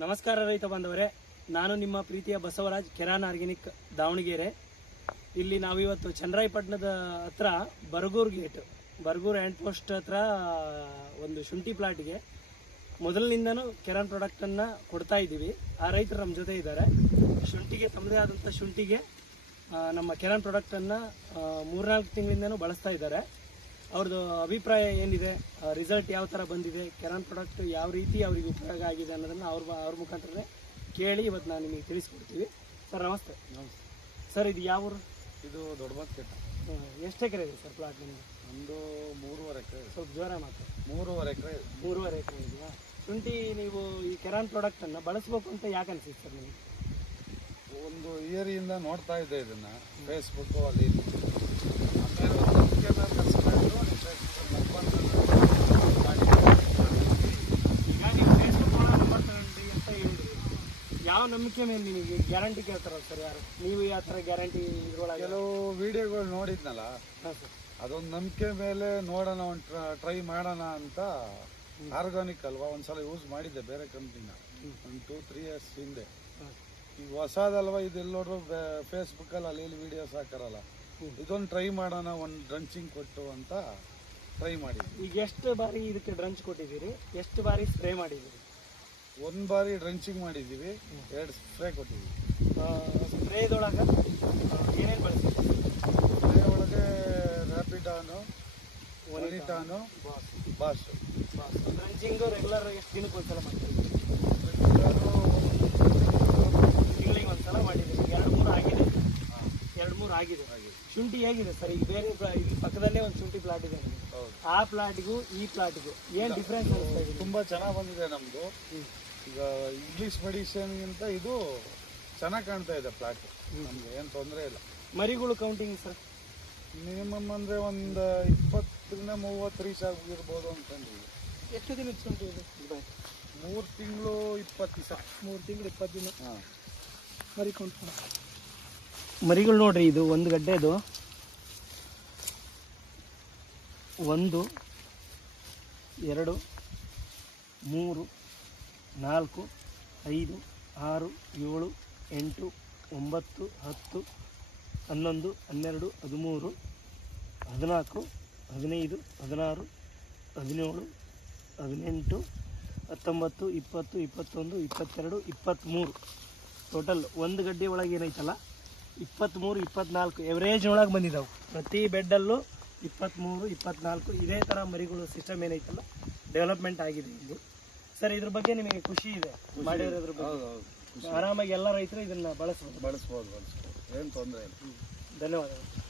ನಮಸ್ಕಾರ ರೈತ ಬಾಂಧವರೇ. ನಾನು ನಿಮ್ಮ ಪ್ರೀತಿಯ ಬಸವರಾಜ್ ಕೆರಾನ್ ಆರ್ಗ್ಯಾನಿಕ್ ದಾವಣಗೆರೆ. ಇಲ್ಲಿ ನಾವಿವತ್ತು ಚಂದ್ರಾಯಪಟ್ಟಣದ ಹತ್ರ Baragur gate, Baragur hand post ಹತ್ರ ಒಂದು ಶುಂಠಿ ಪ್ಲಾಟ್ಗೆ ಮೊದಲಿನಿಂದನೂ ಕೆರಾನ್ ಪ್ರಾಡಕ್ಟನ್ನು ಕೊಡ್ತಾ ಇದ್ದೀವಿ. ಆ ರೈತರು ನಮ್ಮ ಜೊತೆ ಇದ್ದಾರೆ. ಶುಂಠಿಗೆ ತಮ್ಮದೇ ಆದಂಥ ಶುಂಠಿಗೆ ನಮ್ಮ ಕೆರಾನ್ ಪ್ರಾಡಕ್ಟನ್ನು ಮೂರ್ನಾಲ್ಕು ತಿಂಗಳಿಂದನೂ ಬಳಸ್ತಾ ಇದ್ದಾರೆ. ಅವ್ರದ್ದು ಅಭಿಪ್ರಾಯ ಏನಿದೆ ರಿಸಲ್ಟ್ ಯಾವ ಥರ ಬಂದಿದೆ ಕೆರಾನ್ ಪ್ರಾಡಕ್ಟ್ ಯಾವ ರೀತಿ ಅವರಿಗೆ ಉಪಯೋಗ ಆಗಿದೆ ಅನ್ನೋದನ್ನು ಅವ್ರ ಅವ್ರ ಮುಖಾಂತರನೇ ಕೇಳಿ ಇವತ್ತು ನಾನು ನಿಮಗೆ ತಿಳಿಸ್ಕೊಡ್ತೀವಿ. ಸರ್ ನಮಸ್ತೆ. ನಮಸ್ತೆ. ಸರ್ ಇದು ಯಾವ ಊರು? ಇದು ದೊಡ್ಡ ಮಾರ್ಕೆಟ್ ಎಷ್ಟು ಎಕರೆ ಇದೆ ಸರ್ ಪ್ಲಾಟ್ ನಿಮಗೆ ಒಂದು ಮೂರುವರೆ ಎಕರೆ ಸ್ವಲ್ಪ ಜ್ವರ ಮಾತ್ರ ಮೂರುವರೆ ಎಕರೆ ಇದೆ. ಮೂರುವರೆ ಎಕರೆ ಇದೆಯಾ? ಶುಂಠಿ ನೀವು ಈ ಕೆರಾನ್ ಪ್ರಾಡಕ್ಟನ್ನು ಬಳಸ್ಬೇಕು ಅಂತ ಯಾಕೆ ಅನಿಸುತ್ತೆ ಸರ್ ನಿಮಗೆ? ಒಂದು ಇಯರಿಂದ ನೋಡ್ತಾ ಇದ್ದೆ ಇದನ್ನು. ಫೇಸ್ಬುಕ್ಕು ಅಲ್ಲಿ ಇಲ್ಲಿ. ಆಮೇಲೆ ಒಂದು ನಂಬಿಕೆ ಮೇಲೆ ಕಲ್ಸ್ಕೊಂಡು ಈಗ ನೀವು ಫೇಸ್ಬುಕ್ ನಂಬರ್ ತಗೊಂಡ್ರಿ ಅಂತ ಹೇಳಿದ್ರಿ ಯಾವ ನಂಬಿಕೆ ಮೇಲೆ ನಿಮಗೆ ಗ್ಯಾರಂಟಿ ಕೇಳ್ತಾರಲ್ಲ ಸರ್ ಯಾರು? ನೀವು ಯಾವ ಥರ ಗ್ಯಾರಂಟಿ ಇದ್ರೊಳಗೆ? ಕೆಲವು ವಿಡಿಯೋಗಳು ನೋಡಿದ್ನಲ್ಲ ಹಾಂ ಸರ್. ಅದೊಂದು ನಂಬಿಕೆ ಮೇಲೆ ನೋಡೋಣ ಒಂದು ಟ್ರೈ ಮಾಡೋಣ ಅಂತ ಆರ್ಗಾನಿಕ್ ಅಲ್ವಾ? ಒಂದ್ಸಲ ಯೂಸ್ ಮಾಡಿದ್ದೆ ಬೇರೆ ಕಂಪ್ನಿನ ಒಂದು ಟೂ ತ್ರೀ ಇಯರ್ಸ್ ಹಿಂದೆ. ಈಗ ಹೊಸದಲ್ವಾ ಇದೆಲ್ಲ ನೋಡ್ರು ಫೇಸ್ಬುಕ್ ಅಲ್ಲಿ ಇಲ್ಲಿ ವಿಡಿಯೋಸ್ ಹಾಕಾರಲ್ಲ. ಇದೊಂದು ಟ್ರೈ ಮಾಡೋಣ ಒಂದು ಡ್ರಂಚಿಂಗ್ ಕೊಟ್ಟು ಅಂತ ಟ್ರೈ ಮಾಡಿದ್ವಿ. ಈಗ ಎಷ್ಟು ಬಾರಿ ಇದಕ್ಕೆ ಡ್ರಂಚ್ ಕೊಟ್ಟಿದ್ದೀರಿ? ಎಷ್ಟು ಬಾರಿ ಸ್ಪ್ರೇ ಮಾಡಿದ್ದೀರಿ? ಒಂದು ಬಾರಿ ಡ್ರೆಂಚಿಂಗ್ ಮಾಡಿದ್ದೀವಿ ಎರಡು ಸ್ಪ್ರೇ ಕೊಟ್ಟಿದ್ದೀವಿ ಸ್ಪ್ರೇದೊಳಗೆ ಏನೇನು ಬಳಸ್ತೀವಿ ಸ್ಪ್ರೇ ಒಳಗೆ ರ್ಯಾಪಿಡಾನು ಒನಿಟಾನು ಬಾಸ್. ಡ್ರಂಚಿಂಗು ರೆಗ್ಯುಲರ್ ಎಷ್ಟು ದಿನಕ್ಕೆ ಒಂದ್ಸಲ ಮಾಡ್ತೀವಿ ತಿಂಗಳಿಗೆ ಒಂದ್ಸಲ ಮಾಡಿದ್ದೀವಿ ಎರಡು ಮೂರು ಆಗಿದೆ ಎರಡು ಮೂರು ಆಗಿದೆ. ಶುಂಠಿ ಹೇಗಿದೆ ಸರ್? ಈಗ ಬೇರೆ ಇಲ್ಲಿ ಪಕ್ಕದಲ್ಲೇ ಒಂದು ಶುಂಠಿ ಪ್ಲಾಟ್ ಇದೆ ಆ ಪ್ಲಾಟ್ಗೂ ಈ ಪ್ಲಾಟ್ಗೂ ಏನು ಡಿಫ್ರೆನ್ಸ್ ತುಂಬಾ ಚೆನ್ನಾಗಿ ಬಂದಿದೆ ನಮ್ದು. ಈಗ ಇಂಗ್ಲೀಷ್ ಮೆಡಿಸಿನ್ಗಿಂತ ಇದು ಚೆನ್ನಾಗಿ ಕಾಣ್ತಾ ಇದೆ ಪ್ಲಾಟ್ ನಮ್ಗೆ ಏನು ತೊಂದರೆ ಇಲ್ಲ. ಮರಿಗಳು ಕೌಂಟಿಂಗ್ ಸರ್? ಮಿನಿಮಮ್ ಅಂದ್ರೆ ಒಂದು ಇಪ್ಪತ್ತರಿಂದ ಮೂವತ್ತು ರೀಚ್ ಆಗಿರ್ಬೋದು ಅಂತಂದ್ರೆ ಎಷ್ಟು ದಿನ ಶುಂಠಿ ಮೂರ್ ಮೂರು ತಿಂಗಳು ಇಪ್ಪತ್ತು ದಿವಸ. ಮೂರು ತಿಂಗಳು ಇಪ್ಪತ್ತು ದಿನ. ಹಾಂ. ಮರಿ ಕೌಂಟ್ ಮರಿಗಳು ನೋಡ್ರಿ, ಇದು ಒಂದು ಗಡ್ಡೆದು. ಒಂದು, ಎರಡು, ಮೂರು, ನಾಲ್ಕು, ಐದು, ಆರು, ಏಳು, ಎಂಟು, ಒಂಬತ್ತು, ಹತ್ತು, ಹನ್ನೊಂದು, ಹನ್ನೆರಡು, ಹದಿಮೂರು, ಹದಿನಾಲ್ಕು, ಹದಿನೈದು, ಹದಿನಾರು, ಹದಿನೇಳು, ಹದಿನೆಂಟು, ಹತ್ತೊಂಬತ್ತು, ಇಪ್ಪತ್ತು, ಇಪ್ಪತ್ತೊಂದು, ಇಪ್ಪತ್ತೆರಡು, ಇಪ್ಪತ್ತ್ಮೂರು. ಟೋಟಲ್ ಒಂದು ಗಡ್ಡೆ ಒಳಗೆ ಏನೈತಲ್ಲ? ಇಪ್ಪತ್ತ್ಮೂರು ಇಪ್ಪತ್ನಾಲ್ಕು ಎವರೇಜ್ ಒಳಗೆ ಬಂದಿದ್ದಾವೆ ಪ್ರತಿ ಬೆಡ್ಡಲ್ಲೂ ಇಪ್ಪತ್ತ್ಮೂರು ಇಪ್ಪತ್ನಾಲ್ಕು ಇದೇ ಥರ ಮರಿಗಳು ಸಿಸ್ಟಮ್ ಏನೈತಲ್ಲ ಡೆವಲಪ್ಮೆಂಟ್ ಆಗಿದೆ ಇಲ್ಲಿ ಸರ್ ಇದ್ರ ಬಗ್ಗೆ ನಿಮಗೆ ಖುಷಿ ಇದೆ? ಮಾಡಿರೋದ್ರ ಬಗ್ಗೆ? ಆರಾಮಾಗಿ ಎಲ್ಲ ರೈತರು ಇದನ್ನು ಬಳಸ್ಬೋದು. ಬಳಸ್ಬೋದು ಬಳಸ್ಬೋದು. ಏನು ತೊಂದರೆ ಇಲ್ಲ. ಧನ್ಯವಾದಗಳು.